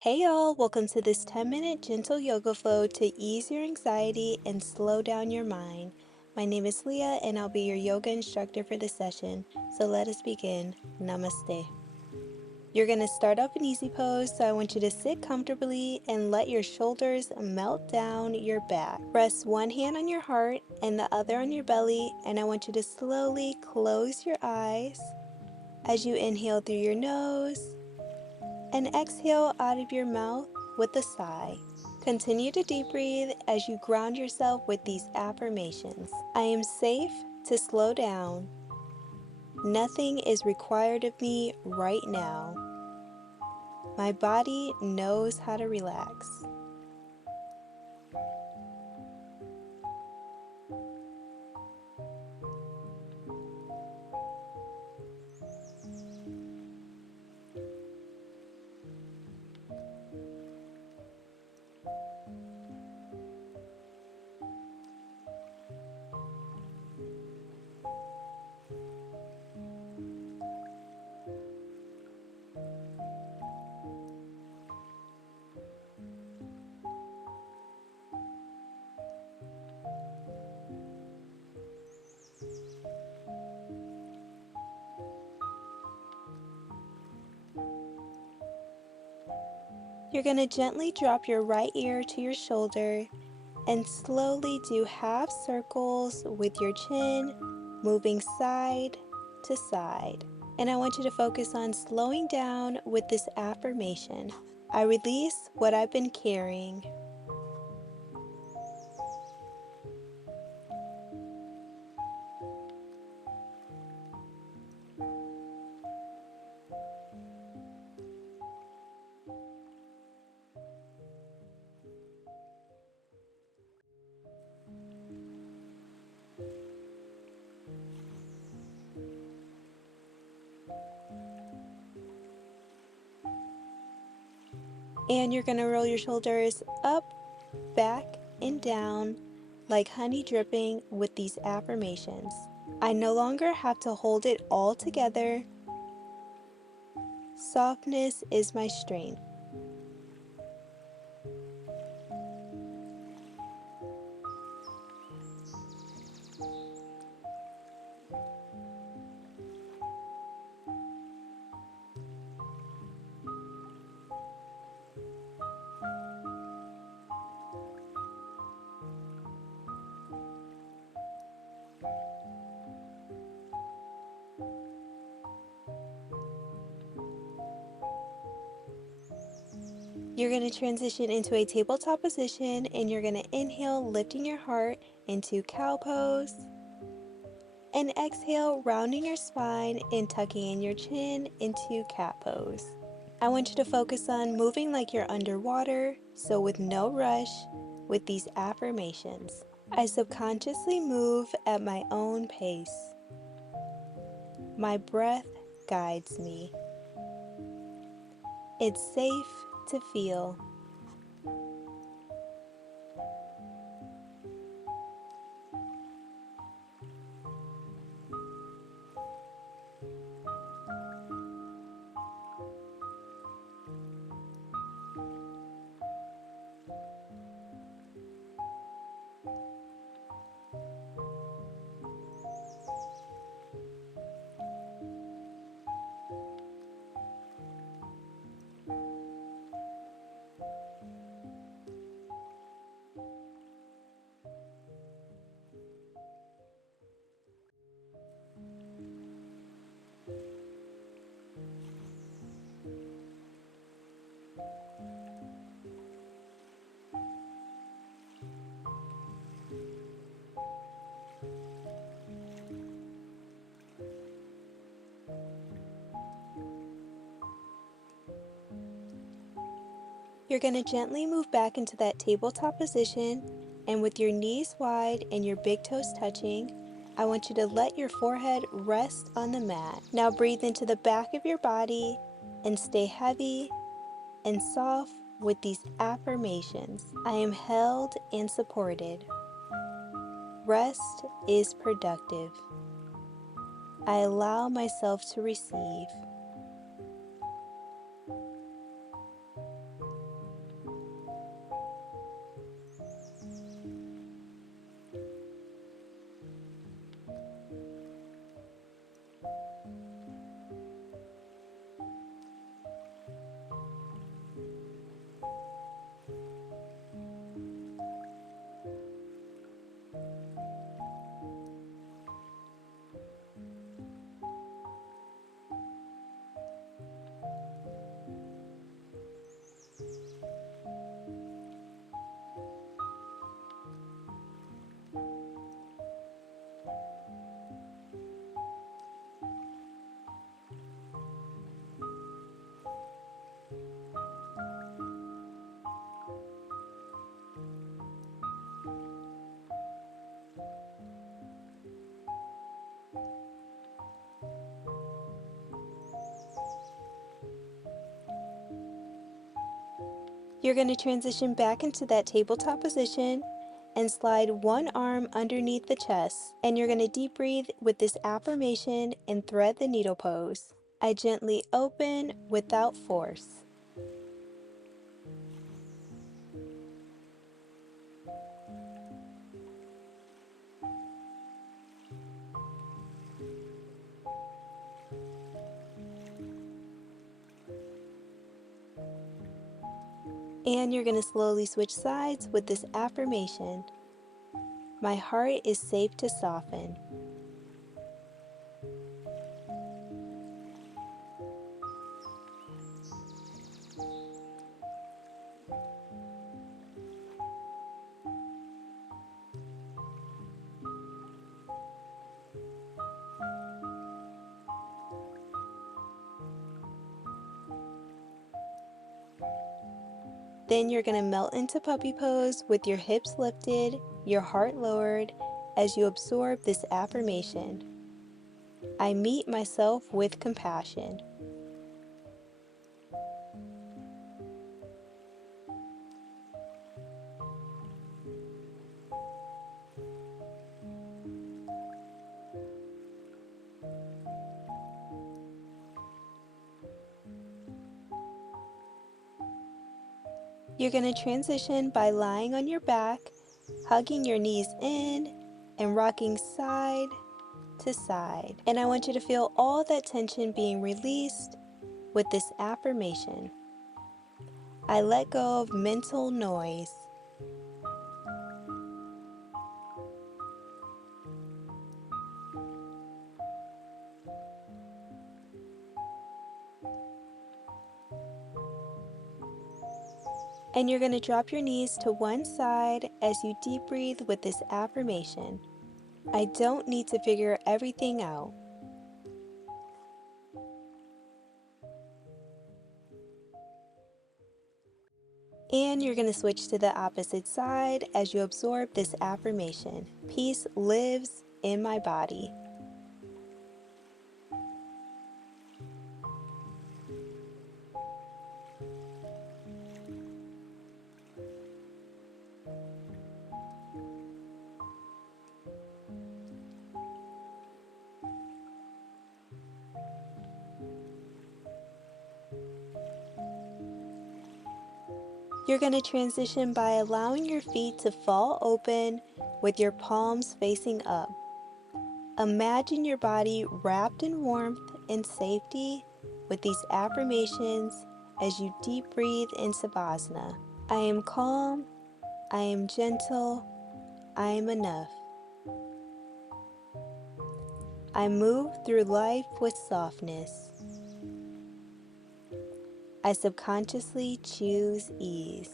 Hey y'all, welcome to this 10-minute gentle yoga flow to ease your anxiety and slow down your mind. My name is Leah and I'll be your yoga instructor for this session. So let us begin. Namaste. You're going to start up an easy pose, so I want you to sit comfortably and let your shoulders melt down your back. Rest one hand on your heart and the other on your belly, and I want you to slowly close your eyes as you inhale through your nose and exhale out of your mouth with a sigh. Continue to deep breathe as you ground yourself with these affirmations. I am safe to slow down. Nothing is required of me right now. My body knows how to relax. You're going to gently drop your right ear to your shoulder and slowly do half circles with your chin, moving side to side. And I want you to focus on slowing down with this affirmation. I release what I've been carrying. And you're going to roll your shoulders up, back, and down like honey dripping with these affirmations. I no longer have to hold it all together. Softness is my strength. You're going to transition into a tabletop position and you're going to inhale, lifting your heart into cow pose. And exhale, rounding your spine and tucking in your chin into cat pose. I want you to focus on moving like you're underwater, so with no rush, with these affirmations. I subconsciously move at my own pace. My breath guides me. It's safe to feel. You're going to gently move back into that tabletop position, and with your knees wide and your big toes touching, I want you to let your forehead rest on the mat. Now breathe into the back of your body and stay heavy and soft with these affirmations. I am held and supported. Rest is productive. I allow myself to receive. You're going to transition back into that tabletop position and slide one arm underneath the chest. And you're going to deep breathe with this affirmation and thread the needle pose. I gently open without force. And you're going to slowly switch sides with this affirmation. My heart is safe to soften. Then you're going to melt into puppy pose with your hips lifted, your heart lowered, as you absorb this affirmation. I meet myself with compassion. You're going to transition by lying on your back, hugging your knees in, and rocking side to side. And I want you to feel all that tension being released with this affirmation. I let go of mental noise. And you're going to drop your knees to one side as you deep breathe with this affirmation. I don't need to figure everything out. And you're going to switch to the opposite side as you absorb this affirmation. Peace lives in my body. You're going to transition by allowing your feet to fall open with your palms facing up. Imagine your body wrapped in warmth and safety with these affirmations as you deep breathe in Savasana. I am calm, I am gentle, I am enough. I move through life with softness. I subconsciously choose ease.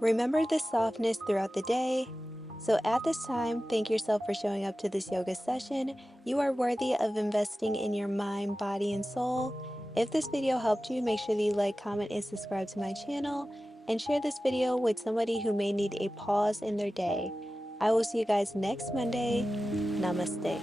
Remember this softness throughout the day. So at this time, thank yourself for showing up to this yoga session. You are worthy of investing in your mind, body, and soul. If this video helped you, make sure that you like, comment, and subscribe to my channel, and share this video with somebody who may need a pause in their day. I will see you guys next Monday. Namaste.